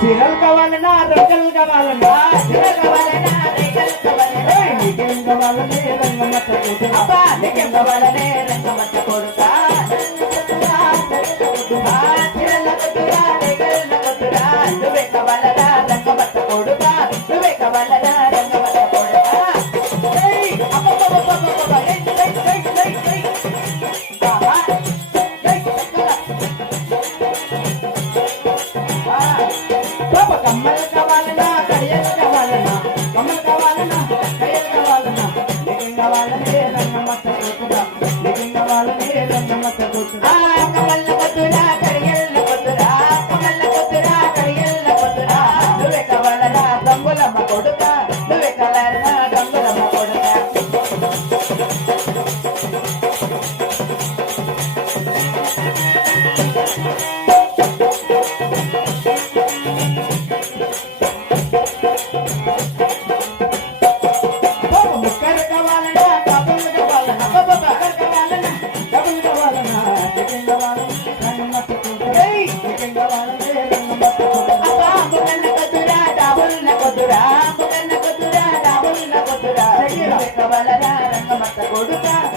సిరలు కావాలన్నా రెక్కలు కావాలన్నా కావాలన్నా కావాలనే రంగమట్ట కాలనే రంగమత్త కూర్చున్నా 我的家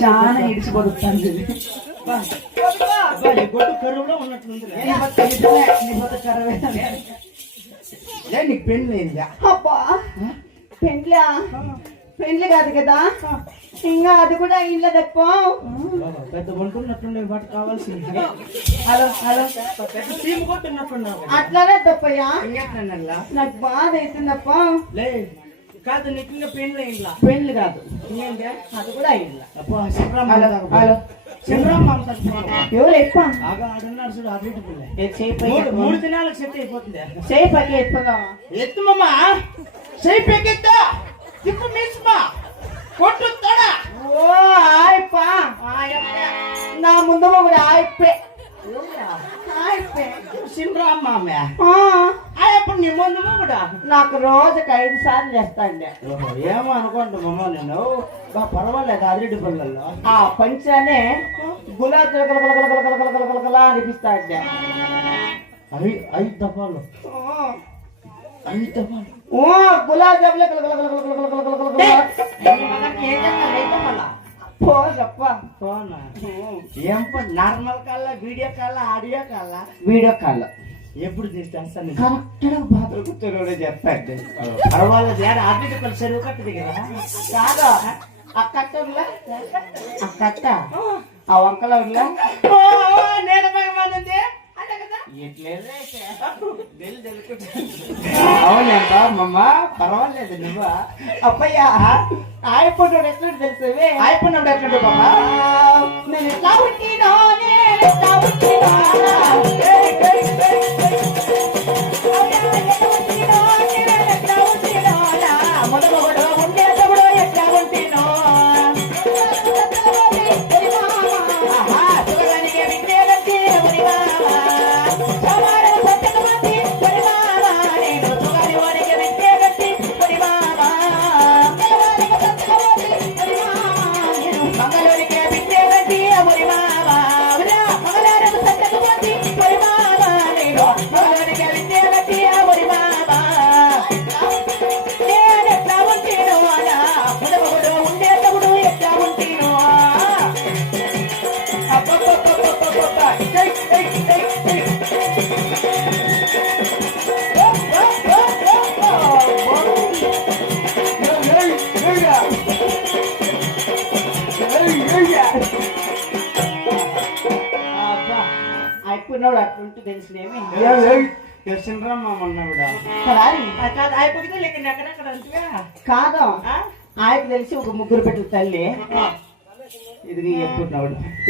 చాలా లే నీకు అబ్బా పెండ్లా? పెండ్లి కాదు కదా? ఇంకా అది కూడా ఇల్ల తప్ప? పెద్ద వంటున్నట్టుండే వాటి కావాల్సింది. Hello hello. పెద్ద సీమ కొట్టున్నట్టున్నావు అట్లానే తప్పయ్యా? నాకు బాధ అవుతుందప్ప. లే కాదు నీకు ఇంకా పెళ్ళి అయిందా పెండ్లి కాదు ఇంకేంటే అది కూడా ఇల్ల అబ్బా శివరామ్ హలో హలో శివరామ్ మామ తగ్గిపోవడం ఎవరు ఎప్ప ఆగా ఆడున్నాడు చూడు ఆ బీటి పిల్ల చేయి మూడు మూడు దినాలకు సెట్ అయిపోతుంది చేయి పైకి ఎత్తుగా ఎత్తుమమ్మా చేయి పెకెత్తా తిప్పు మీసుమా కొట్టు తడ ఓ ఆయప్ప నా ముందు కూడా ఆయప్పే అప్పుడు నీ ముందు కూడా నాకు రోజుకి ఐదు సార్లు చేస్తాండే ఏమో అనుకోండి మమ్మ నేను పర్వాలేదు అదిరెడ్డి పిల్లల్లో ఆ పంచానే గులాబ్ గలగలగలగలగలగలగలగలగలా అనిపిస్తాండే ఐ ఐదు దఫాలు ఐదు దఫాలు ఓ gulab normal call video call audio call video call ఎప్పుడు తీస్తాను కరెక్ట్గా బాత్రూమ్ కూర్చోడు చెప్పండి పర్వాలేదు ఆర్థిక ఆర్టీ కలిసారు కట్టదు కదా. కాదు. అక్కట్లా అక్కట్ట ఆ. వంకల ఉందా నేను భగవాన్ అవునంట మమ్మ పర్వాలేదు నువ్వు. అప్పయ్యా ఆయప్పనోడు ఎట్లా తెలుసు? ఆయప్పనోడు ఎట్లా నేను ఎట్లా పుట్టినోనే అయిపోయినాడు అట్లుంటే తెలిసినేమి కాదు ఆయనకు తెలిసి ఒక ముగ్గురు పెట్టిన తల్లి. ఇది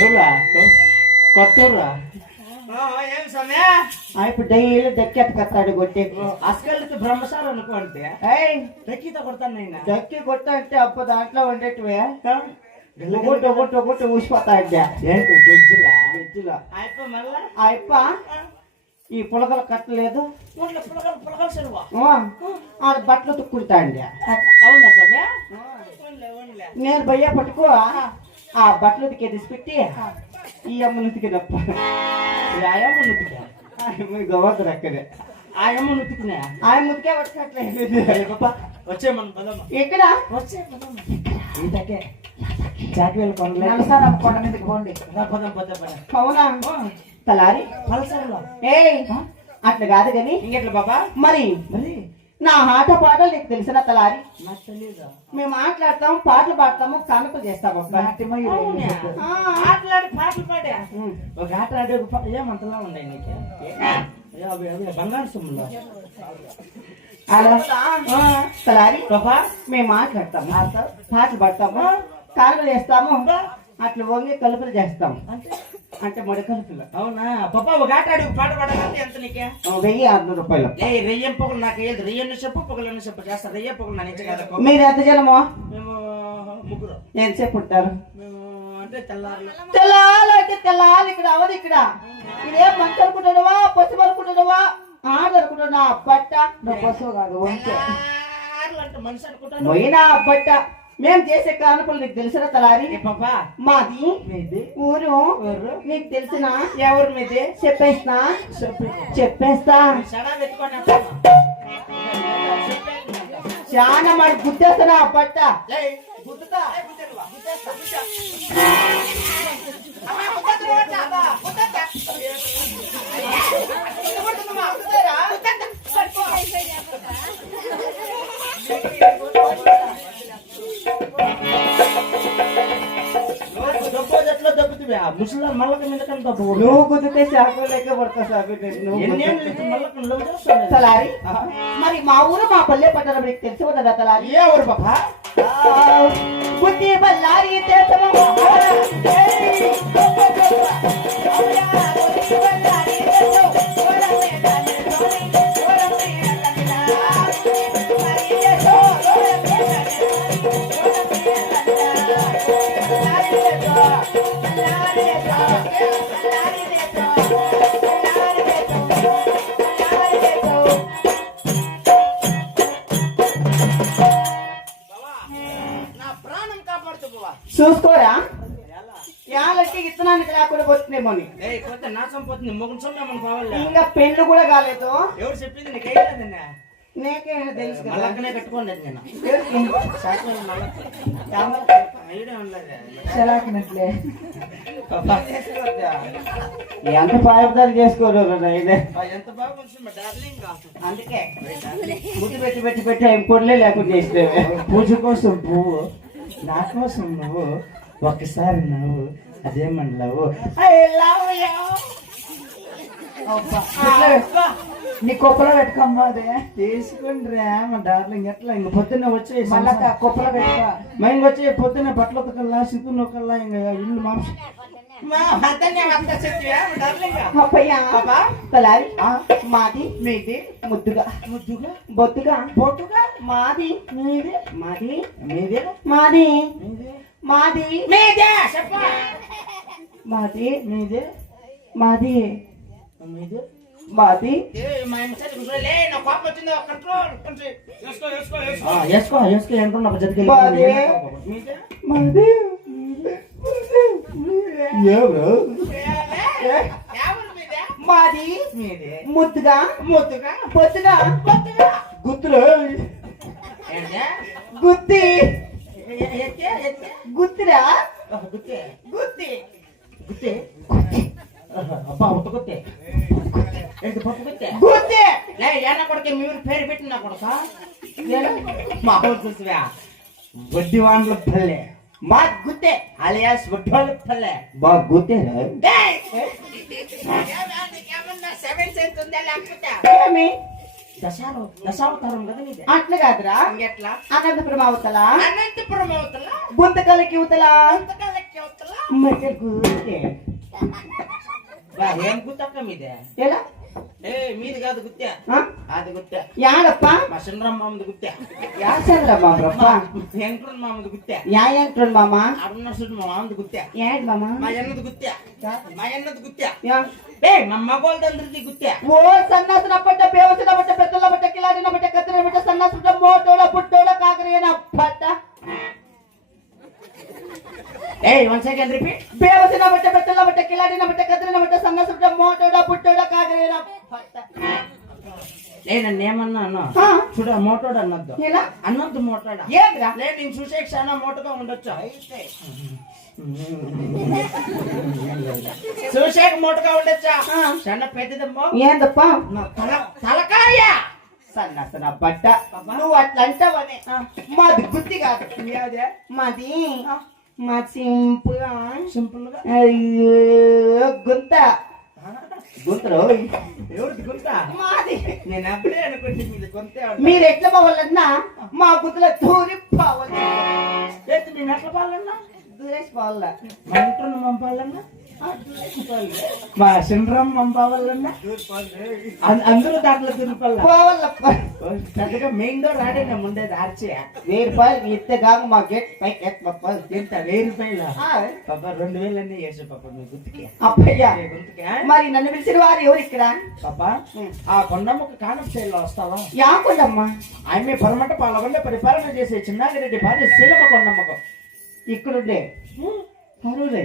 ఎవరా కొత్తూరా ఏం సమయ? ఆ ఇప్పుడు డైలీ దక్కెత్తుకొస్తాడు కొట్టి. అస్కల్కి బ్రహ్మసారం అనుకో అంటే. దక్కిత కొడతాను నేను. దక్కి కొట్ట అంటే అప్పు దాంట్లో ఉండేటివే. ఏంటి గెజ్జిలా? అయిపో మళ్ళా? ఆ ఇప్ప ఈ పులకలు కట్టలేదు? ఆ బట్టలు తుక్కుంటా అండి అవునా సమయ ఓన్లే ఓన్లే. నేను భయ్య పట్టుకో ఆ బట్టలు ఉతికి పెట్టి ఈ అమ్మను ఉతికినప్ప ఆయమ్మ నుతికా గవ్వదు అక్కడే. ఆయమ్మ నుతికినా ఆయన ముతికే పట్టుకోవట్లేదు వచ్చే మన ఇక్కడ వచ్చే బలమ్మ ఇంతకే చాక్లెట్ కొనలే నలసారం కొండ మీదకి పోండి. పదం పద పద. అవునా తలారి? పలసరలో. ఏయ్ అట్లా కాదు కానీ ఇంకెట్లా బాబా? మరి మరి? నా ఆట పాటలు నీకు తెలిసిన తలారి? మేము మాట్లాడతాం పాటలు పాడతాము కానుకలు చేస్తాం. ఆటలాడి పాటలు పాడా. ఒక ఆట ఆడే ఏమంతలా ఉన్నాయి నీకు? ఏ, బంగారు సొమ్ములు? తలారి? బాబా? మేము మాట్లాడతాము పాటలు పాడతాము. కానుకలు చేస్తాము. అట్లా వంగి కలుపులు చేస్తాం. అంటే మొడి కలుపులు. అవునా? పాపా ఒక ఆట ఆడి పాట పాడాలంటే ఎంత నీకే? వెయ్యి ఆరు రూపాయలు. ఏ రెయ్యం పొగలు నాకు ఏది? రెయ్యన్ని చెప్పు పొగలన్ని చెప్పు. చేస్తా రెయ్య పొగలు నా నుంచి కదా. మీరు ఎంత జనమో? మేము ముగ్గురు. ఎంతసేపు ఉంటారు? అంటే తెల్లారులు తెల్లాలి అంటే తెల్లాలి ఇక్కడ అవదు ఇక్కడ. ఇదే మంచి అనుకుంటున్నావా పసుపు అనుకుంటున్నావా ఆడ అనుకుంటున్నా బట్ట నువ్వు బస్సు కాదు పోయినా బట్ట మేం చేసే కానుకలు నీకు తెలిసిన తలారి? మాది ఊరు? నీకు తెలిసిన ఎవరు మీది? చెప్పేస్తా. చెప్పు చెప్పేస్తా. చాలా మరి గుద్దేస్తున్నా బట్ట గుద్దుతా. ముసలి మల్లక మీద కానీ దెబ్బ నువ్వు గుద్దితే శాఖ లెక్క పడతా తలారి? మరి మా ఊరు మా పల్లె పట్టణం నీకు తెలుసు కదా తలారి? ఏ ఊరు పాపా? చూసుకోరా? యాలకి ఇత్తనానికి రాకుండా పోతుందేమో నాశం పోతుంది. మొగం సొమ్మేమని కావాలి ఇంకా పెళ్ళి కూడా కాలేదు. ఎవరు చెప్పింది? నీకే తెలుసు కట్టుకోండి నేను. చెలాకినట్లే. ఎంత పాయపదాలు చేసుకోరు ఎంత డార్లింగ్. అందుకే. ముద్దు పెట్టి పెట్టి పెట్టి ఆయన పొడిలే లేకుండా చేస్తే పూజ కోసం పువ్వు. నా కోసం నువ్వు ఒకసారి నువ్వు అదేమన్నావు? నీ కొప్పలో పెట్టుకోమ్మా అదే. తీసుకుండ్రా మా డార్లింగ్ ఎట్లా? ఇంక పొద్దున్న వచ్చే మళ్ళా కొప్పలో పెట్టుకో. మైండ్ వచ్చి పొద్దున్న బట్టలు ఒకల్లా సిగ్గులు ఒకల్లా ఇంకా ఇల్లు మాంసం? తలారి. ఆ? మాది. మీది? ముద్దుగా. ముద్దుగా? బొద్దుగా బొట్టుగా మాది. మీది? మాది. మీదే? మాది. మీదే? మాది. మీదే! చెప్ప! మాది. మీదే? మాది. మీదే? మాది. మా ఇంటి కూర్చోలే నా పాప వచ్చిందో? కంట్రోల్ వేసుకో వేసుకో వేసుకో. వేసుకో ఎంటున్నా జతకి మాది. మీదే? మాది. ఎవరు మాది మీదే. ముద్దుగా? ముద్దుగా. బొద్దుగా కొత్తగా గుత్తులు? ఏంటే? గుత్తి? గుత్తిరా? గుత్తే. గుత్తి. గుత్తే? అబ్బా ఉత్త గుత్తే. ఏంటి పప్పు గుత్తే? గుత్తి. లే ఏనా కొడుకే మీరు పేరు పెట్టిన కొడుక? మా చూసివా? వడ్డీ వాండ్ల పల్లె. మా గుత్తే అలియాస్ వడ్డోళ్ళ పల్లె బా గుత్తేరా ఏమి దశాలు దశావతారం కదా నీది అట్లా కాదురా ఇంకెట్లా అనంతపురం అవతల అనంతపురం అవతల గుంతకలకి అవతల అంతకాలకి అవతల మరి గుత్తే బా, ఏం గుత్తక్క మీదే ఎలా? ఏ మీది కాదు గుత్తా ఆ? అది గుత్తా యాడప్ప మా సుందరం మామది గుత్తా యా చంద్రమ్మ బ్రప్ప ఎంట్రన్ మామది గుత్తా యా ఏంట్రోన్ మామ అరుణసుడు మా మామది గుత్తా యాడ్ మామ మా ఎన్నది గుత్తా మా ఎన్నది గుత్తా యా ఏ మా మగోళ్ళందరిది గుత్తా ఓ సన్నాసిన పట్ట పేవసిన పట్ట పెద్దల పట్ట కిలాడిన పట్ట కత్తిన పట్ట సన్నాసిన మోటోడ పుట్టోడ కాకరేన పట్ట ఏ వన్ సెకండ్ రిపీట్ పేవసిన పట్ట పెద్దల పట్ట కిలాడిన పట్ట కత్తిన పట్ట సన్నాసిన మోటోడ పుట్టోడ ఏ నన్ను ఏమన్నా అన్నా చూడ మోటోడు అన్నద్దు. ఎలా? అన్నద్దు మోటాడా ఏంద్రా? లే నేను చూసే చాలా మోటగా ఉండొచ్చు? చూసేక మోటగా ఉండొచ్చా. చాలా పెద్దదమ్మో. ఏందప్ప? తల తలకాయ! సన్నాసిన పట్ట నువ్వు అట్లా అంటావనే మాది బుద్ధి కాదు. మాది? మా సింపుల్ సింపుల్గా అయ్యో గుంత. గుంతలో? ఎవరిది గుంత? మాది. నేను అప్పుడే అనుకుంటే మీది కొంతే మీరు ఎట్లా పోవాలన్నా మా గుంతలో దూరి పోవాలి. నేను ఎట్లా పాలన్నా? దూరేసి పోవాల మా ఇంట్లో పంపాలన్నా మా సిండ్రం పంపాలన్నా అం- అందరూ దాంట్లో తిరుపల్లా పెద్దగా మెయిన్ డోర్ ఆడే ముందేది ఆర్చే? వెయ్యి రూపాయలు ఇస్తే కాక మా గేట్ పైకి ఎత్తప్ప ఎంత వెయ్యి రూపాయలు? పాప రెండు వేలు అన్నీ వేసు పాప మీ గుర్తుకి. అప్పయ్యా. గుర్తుకి? మరి నన్ను పిలిచిన వారు ఎవరు ఇక్కడ? పాప ఆ కొండమ్మకు కానప్ శైలిలో వస్తావా? యాకుండమ్మా ఆమె పరమట పాలకొండ పరిపాలన చేసే చిన్నాగిరెడ్డి భార్య శీలమ కొండమ్మకు. ఇక్కడుండే. కరూరే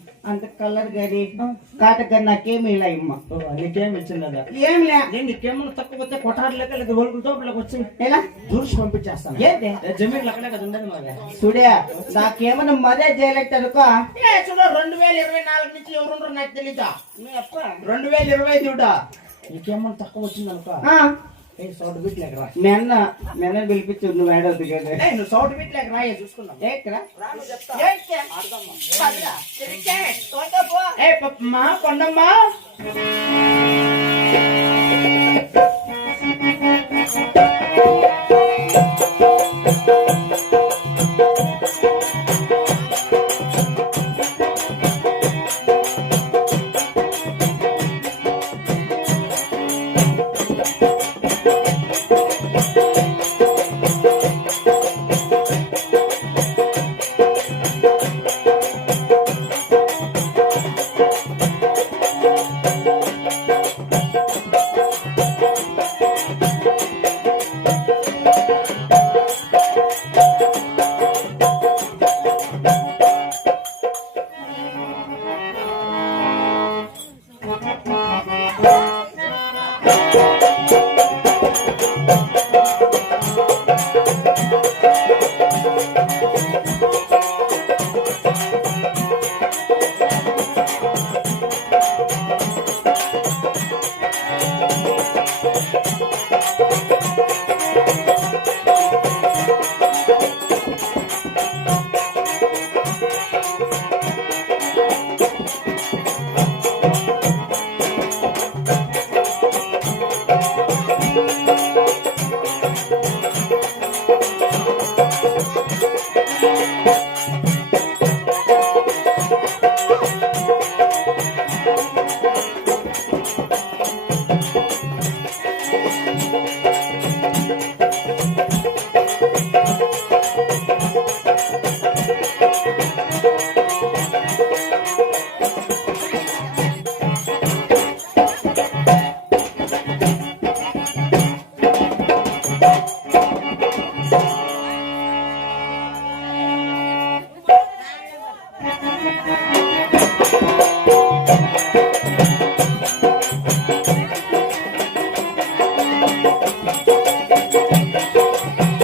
అంత కలర్ గాని కాటకు గాని నాకేమీ ఇలా ఇమ్మ ఓ, నీకేం ఇచ్చిందా ఏం లే. నేను నీకేమన్నా తక్కువ వస్తే కొఠారు లెక్క తోపులకు వచ్చి ఎలా? దూర్చి పంపించేస్తాను. ఏంటి జమీన్ లెక్క కదా ఉండదు మరి. చూడే నాకేమన్నా మరే చేయలేదు అనుకో. చూడ రెండు వేల ఇరవై నాలుగు నుంచి ఎవరుండ్రో నాకు తెలీదా? రెండు వేల ఇరవై చూడా నీకేమన్నా తక్కువ వచ్చింది అనుకో. షార్ట్ బిట్ రా. మీ అన్న మీ అన్న పిలిపించు నువ్వు యాడ్ అవుతుంది కదా నువ్వు షార్ట్ బిట్ కొండమ్మా.